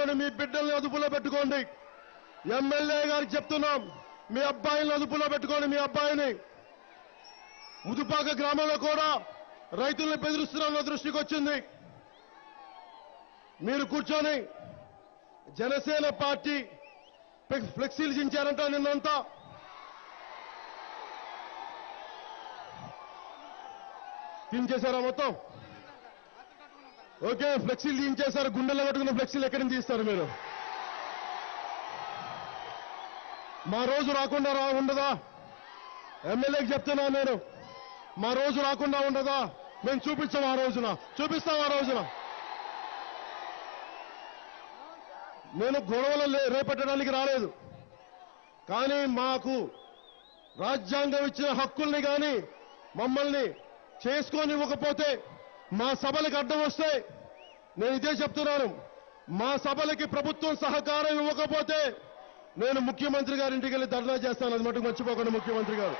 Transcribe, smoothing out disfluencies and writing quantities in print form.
పెట్టుకొని మీ బిడ్డల్ని అదుపులో పెట్టుకోండి. ఎమ్మెల్యే గారికి చెప్తున్నాం, మీ అబ్బాయిని అదుపులో పెట్టుకోండి. మీ అబ్బాయిని ముదుపాక గ్రామంలో కూడా రైతుల్ని బెదిరిస్తున్న దృష్టికి వచ్చింది. మీరు కూర్చొని జనసేన పార్టీ ఫ్లెక్సీలు చించారంట నిన్నంతా. తీయించేశారా మొత్తం? ఓకే, ఫ్లెక్సీలు తీయించేశారు. గుండెల్లో పెట్టుకున్న ఫ్లెక్సీలు ఎక్కడి నుంచి తీస్తారు మీరు? మా రోజు రాకుండా ఉండదా? ఎమ్మెల్యేకి చెప్తున్నా నేను, మా రోజు రాకుండా ఉండదా? మేము చూపించాం, ఆ రోజున చూపిస్తాం. ఆ రోజున నేను గొడవలు రేపెట్టడానికి రాలేదు, కానీ మాకు రాజ్యాంగం ఇచ్చిన హక్కుల్ని కానీ మమ్మల్ని చేసుకోనివ్వకపోతే, మా సభలకు అడ్డం వస్తే, నేను ఇదే చెప్తున్నాను, మా సభలకి ప్రభుత్వం సహకారం ఇవ్వకపోతే నేను ముఖ్యమంత్రి గారి ఇంటికి వెళ్ళి ధర్నా చేస్తాను. అది మటుకు మర్చిపోకండి ముఖ్యమంత్రి గారు.